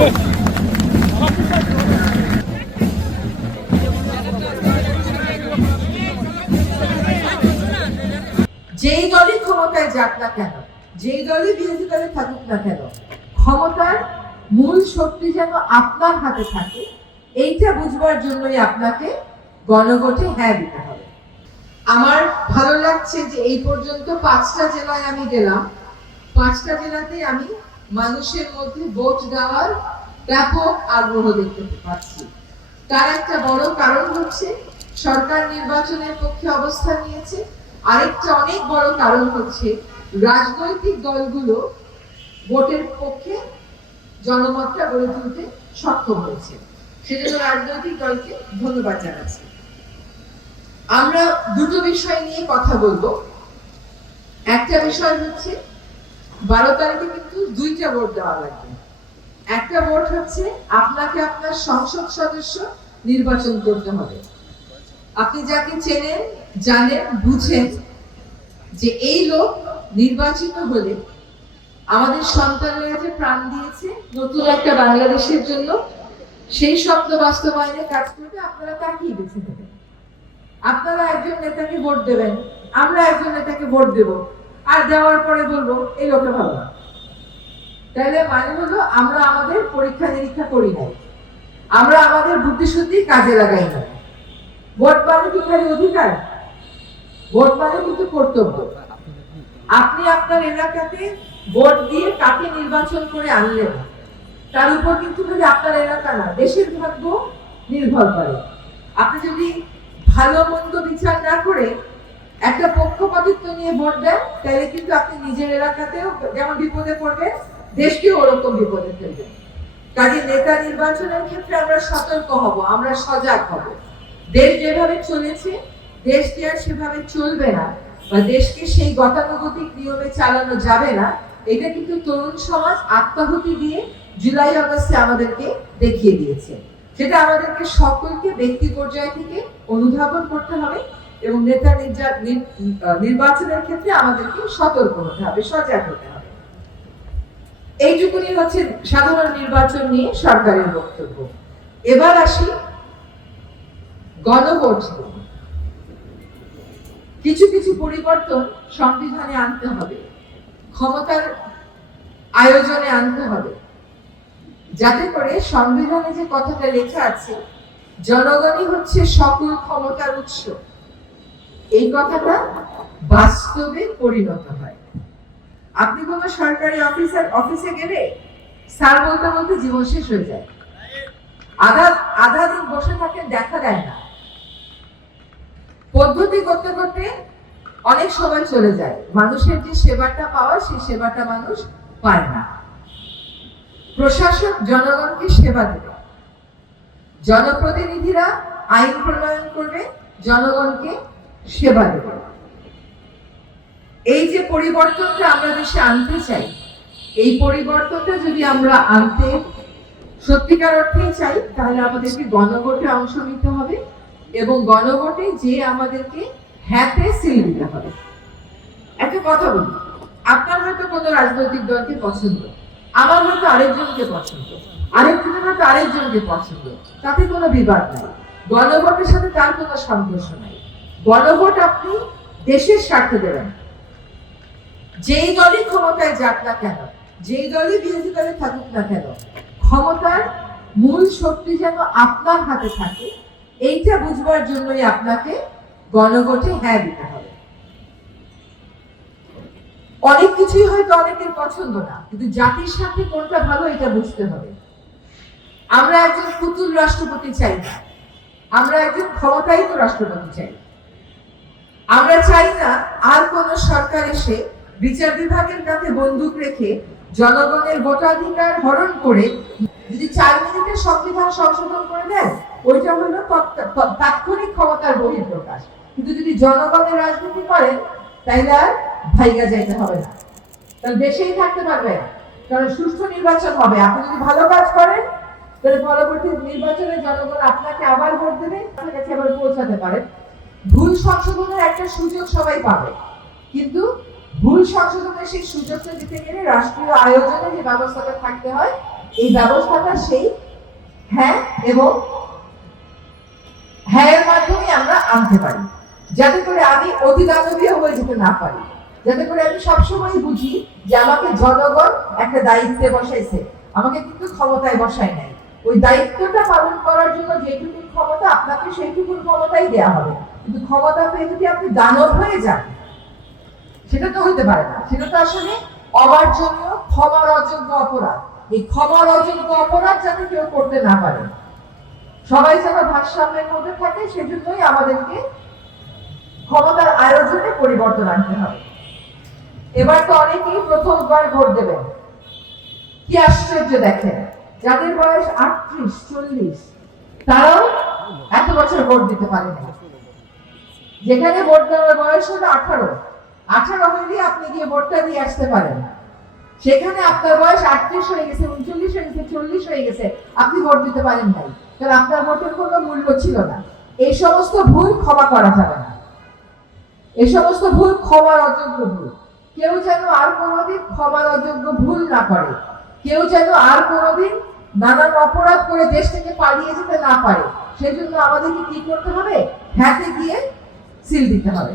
যেই দলই ক্ষমতায় যাক না কেন, যেই দলই বিরোধী দলে থাকুক না কেন, ক্ষমতার মূল শক্তি যেন আপনার হাতে থাকে, এইটা বুঝবার জন্যই আপনাকে গণভোটে হ্যাঁ দিতে হবে। আমার ভালো লাগছে যে এই পর্যন্ত 5টা জেলায় আমি গেলাম, 5টা জেলাতে আমি মানুষের মধ্যে ভোট দেওয়ার ব্যাপক আগ্রহ দেখতে পাচ্ছি। তার একটা বড় কারণ হচ্ছে সরকার নির্বাচনের পক্ষে অবস্থান নিয়েছে। আরেকটা অনেক বড় কারণ হচ্ছে রাজনৈতিক দলগুলো ভোটের পক্ষে জনমতটা গড়ে তুলতে সক্ষম হয়েছে। সেজন্য রাজনৈতিক দলকে ধন্যবাদ জানাচ্ছি। আমরা দুটো বিষয় নিয়ে কথা বলবো। একটা বিষয় হচ্ছে 12 তারিখে কিন্তু 2টা ভোট দেওয়া লাগবে। একটা ভোট হচ্ছে আপনাকে আপনার সংসদ সদস্য নির্বাচন করতে হবে। আপনি যাকে চেনেন, জানেন, বুঝেন যে এই লোক নির্বাচিত হলে আমাদের সন্তানেরা যে প্রাণ দিয়েছে নতুন একটা বাংলাদেশের জন্য, সেই স্বপ্ন বাস্তবায়নে কাজ করবে, আপনারা তাকেই বেছে নেবেন। আপনারা একজন নেতাকে ভোট দেবেন, আমরা একজন নেতাকে ভোট দেব, আর দেওয়ার পরে বলবো এই লোকটা ভালো না। তাহলে মানে হলো আমরা আমাদের পরীক্ষা নিরীক্ষা করি নাই, আমরা আমাদের বুদ্ধিশুদ্ধি কাজে লাগাই না। ভোট মানে কি খালি অধিকার? ভোট মানে কিন্তু কর্তব্য। আপনি আপনার এলাকাতে ভোট দিয়ে কাকে নির্বাচন করে আনলেন, তার উপর কিন্তু খালি আপনার এলাকা না, দেশের ভাগ্য নির্ভর করে। আপনি যদি ভালো মন্দ বিচার না করে একটা পক্ষপাতিত্ব নিয়ে ভোট দেন, তাহলে কিন্তু আপনি নিজের এলাকাতেও যেমন বিপদে পড়বেন, দেশকেও ওরকম বিপদে ফেলবেন। কাজে নেতা নির্বাচনের ক্ষেত্রে আমরা সতর্ক হব, আমরা সজাগ হব। দেশ যেভাবে চলেছে, দেশ যে আর সেভাবে চলবে না, বা দেশকে সেই গতানুগতিক নিয়মে চালানো যাবে না, এটা কিন্তু তরুণ সমাজ আত্মাহুতি দিয়ে জুলাই আগস্টে আমাদেরকে দেখিয়ে দিয়েছে। সেটা আমাদেরকে সকলকে ব্যক্তি পর্যায় থেকে অনুধাবন করতে হবে এবং নেতা নির্বাচনের ক্ষেত্রে আমাদেরকে সতর্ক হতে হবে, সজাগ হতে হবে। এইটুকুনি হচ্ছে সাধারণ নির্বাচন নিয়ে সরকারের বক্তব্য। এবার আসি গণভোট। কিছু কিছু পরিবর্তন সংবিধানে আনতে হবে, ক্ষমতার আয়োজনে আনতে হবে, যাতে করে সংবিধানে যে কথাটা লেখা আছে জনগণই হচ্ছে সকল ক্ষমতার উৎস, এই কথাটা বাস্তবে পরিণত হয়। আপনি কোনো সরকারি অফিসে গেলে স্যার বলতে বলতে জীবন শেষ হয়ে যায়, আধা দিন বসে থাকেন, দেখা দেয় না, পদ্ধতি করতে করতে অনেক সময় চলে যায়, মানুষের যে সেবাটা পাওয়া সেই সেবাটা মানুষ পায় না। প্রশাসক জনগণকে সেবা দেবে, জনপ্রতিনিধিরা আইন প্রণয়ন করবে, জনগণকে সেবা দেবে। এই যে পরিবর্তনটা আমরা দেশে আনতে চাই, এই পরিবর্তনটা যদি আমরা আনতে সত্যিকার অর্থেই চাই, তাহলে আমাদেরকে গণভোটে অংশ নিতে হবে এবং গণভোটে যে আমাদেরকে হ্যাঁতে সিল দিতে হবে। একটা কথা বলি, আপনার হয়তো কোনো রাজনৈতিক দলকে পছন্দ, আমার হয়তো আরেকজনকে পছন্দ, আরেকজনের হয়তো আরেকজনকে পছন্দ, তাতে কোনো বিবাদ নাই। গণভোটের সাথে তার কোনো সংঘর্ষ নাই। গণভোট আপনি দেশের স্বার্থে দেবেন। যেই দলই ক্ষমতায় যাক না কেন, যেই দলই বিরোধী দলে থাকুক না কেন, ক্ষমতার মূল শক্তি যেন আপনার হাতে থাকে, এইটা বুঝবার জন্যই আপনাকে গণভোটে হ্যাঁ দিতে হবে। অনেক কিছুই হয়তো অনেকের পছন্দ না, কিন্তু জাতির সাথে কোনটা ভালো এটা বুঝতে হবে। আমরা একজন পুতুল রাষ্ট্রপতি চাই না, আমরা একজন ক্ষমতায়িত রাষ্ট্রপতি চাই। আমরা চাই না আর কোন সরকার এসে বিচার বিভাগের কাছে বন্দুক রেখে জনগণের ভোটাধিকার হরণ করে যদি 4 মিনিটে সংবিধান সংশোধন করে দেন, ওইটা হলো তাৎক্ষণিক ক্ষমতার বহিঃপ্রকাশ। কিন্তু যদি জনগণের রাজনীতি করেন, তাইলে আর ভাইগা যাইতে হবে না, তাহলে দেশেই থাকতে পারবে না। কারণ সুষ্ঠু নির্বাচন হবে, আপনি যদি ভালো কাজ করেন তাহলে পরবর্তী নির্বাচনে জনগণ আপনাকে আবার ভোট দেবে, আপনার কাছে আবার পৌঁছাতে পারে। ভুল সংশোধনের একটা সুযোগ সবাই পাবে, কিন্তু ভুল সংশোধনের সেই সুযোগটা দিতে গেলে রাষ্ট্রীয় আয়োজনে যে ব্যবস্থাটা থাকতে হয়, এই ব্যবস্থাটা সেই হ্যাঁ এবং হ্যাঁ এর মাধ্যমে আমরা আনতে পারি, যাতে করে আমি অতি দানবীয় হয়ে যেতে না পারি, যাতে করে আমি সবসময় বুঝি যে আমাকে জনগণ একটা দায়িত্বে বসাইছে, আমাকে কিন্তু ক্ষমতায় বসায় নাই। ওই দায়িত্বটা পালন করার জন্য যেটুকু ক্ষমতা আপনাকে সেইটুকু ক্ষমতাই দেওয়া হবে, কিন্তু ক্ষমতা পেয়ে যদি আপনি দানব হয়ে যান সেটা তো হতে পারে না। সেটা তো আসলে অমার্জনীয়, ক্ষমার অযোগ্য অপরাধ। এই ক্ষমার অযোগ্য অপরাধ যাতে কেউ করতে না পারে, সবাই যেন ভারসাম্যের মধ্যে থাকে, সেজন্যই আমাদেরকে ক্ষমতার আয়োজনে পরিবর্তন আনতে হবে। এবার তো অনেকেই প্রথমবার ভোট দেবেন। কি আশ্চর্য দেখেন, যাদের বয়স 38-40 তারাও এত বছর ভোট দিতে পারে না। যেখানে ভোট দেওয়ার বয়স হলো 18 হইলে আপনি গিয়ে ভোটটা দিয়ে আসতে পারেন, সেখানে আপনার বয়স 38 হয়ে গেছে, 39 হয়ে গেছে, 40 হয়ে গেছে, আপনি ভোট দিতে পারেন নাই, কারণ আপনার ভোটের কোনো মূল্য ছিল না। এই সমস্ত ভুল ক্ষমা করা যাবে না, এই সমস্ত ভুল ক্ষমার অযোগ্য ভুল। কেউ যেন আর কোনোদিন ক্ষমার অযোগ্য ভুল না করে, কেউ যেন আর কোনোদিন নানান অপরাধ করে দেশ থেকে পালিয়ে যেতে না পারে, সেজন্য আমাদেরকে কি করতে হবে? হ্যাঁতে গিয়ে সিল দিতে হবে।